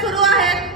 सुरू आहेत.